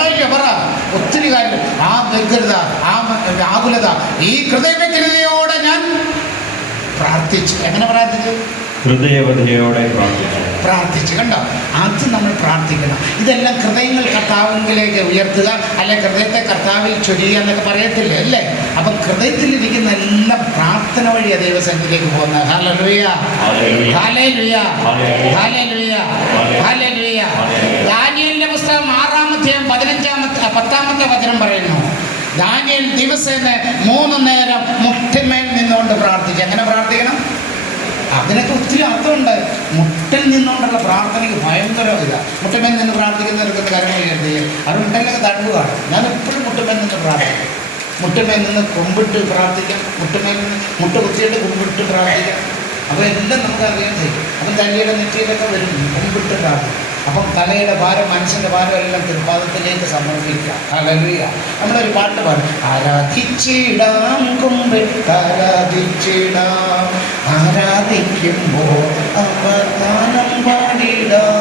ഉണ്ടായില്ല പറ. ഒത്തിരി കാര്യം. ആ വ്യഗ്രത, ആ ആകുലത, ഈ ഹൃദയവ്യഗ്രതയോടെ ഞാൻ പ്രാർത്ഥിച്ചു. എങ്ങനെ പ്രാർത്ഥിച്ചു? ഹൃദയവ്യഗ്രതയോടെ പ്രാർത്ഥിച്ചു. കണ്ടോ? അത് നമ്മൾ പ്രാർത്ഥിക്കണം. ഇതെല്ലാം ഹൃദയങ്ങൾ കർത്താവിലേക്ക് ഉയർത്തുക, അല്ലെ ഹൃദയത്തെ കർത്താവിൽ ചൊരിയുക എന്നൊക്കെ പറയത്തില്ലേ അല്ലേ? അപ്പം ഹൃദയത്തിലിരിക്കുന്ന എല്ലാം പ്രാർത്ഥന വഴിയാണ് ദൈവസന്നിധിയിലേക്ക് പോകുന്നത്. ഹല്ലേലൂയ, ഹല്ലേലൂയ, ഹല്ലേലൂയ, ഹല്ലേലൂയ. ദാനിയേലിന്റെ പുസ്തകം 6-ാം അധ്യായം 10-ാമത്തെ വചനം പറയുന്നു, ദാനിയേൽ ദിവസേന 3 നേരം മുട്ടിന്മേൽ നിന്നുകൊണ്ട് പ്രാർത്ഥിച്ചു. എങ്ങനെ പ്രാർത്ഥിക്കണം? അതിനൊക്കെ ഒത്തിരി അർത്ഥമുണ്ട്. മുട്ടിൽ നിന്നുകൊണ്ടുള്ള പ്രാർത്ഥനയ്ക്ക് ഭയങ്കര ഇതാണ്. മുട്ടുമേൽ നിന്ന് പ്രാർത്ഥിക്കുന്നവർക്ക് കാര്യങ്ങൾ കരുതിയത് അത് മുട്ടയിലൊക്കെ തടുവാണ്. ഞാൻ എപ്പോഴും മുട്ടുമേൽ നിന്ന് പ്രാർത്ഥിക്കും. മുട്ടുമേൽ നിന്ന് കുമ്പിട്ട് പ്രാർത്ഥിക്കാം, മുട്ടുമേൽ നിന്ന് മുട്ട കുത്തിയിട്ട് കുമ്പിട്ട് പ്രാർത്ഥിക്കാം. അപ്പോൾ എല്ലാം നമുക്കറിയാൻ കഴിയും. അപ്പം തലയുടെ നെറ്റിയിലൊക്കെ വരും കുമ്പിട്ട് പ്രാർത്ഥിക്കും. അപ്പം തലയുടെ ഭാരം, മനസ്സിൻ്റെ ഭാരം എല്ലാം തിരുപ്പാദത്തിലേക്ക് സമർപ്പിക്കാം. ഹല്ലേലൂയ. നമ്മളൊരു പാട്ട് പാടും, ആരാധിച്ചിടാം കുമ്പിട്ടാരാധിച്ചിടാം, ആരാധിക്കുമ്പോൾ അവതാനം പാടിടാം,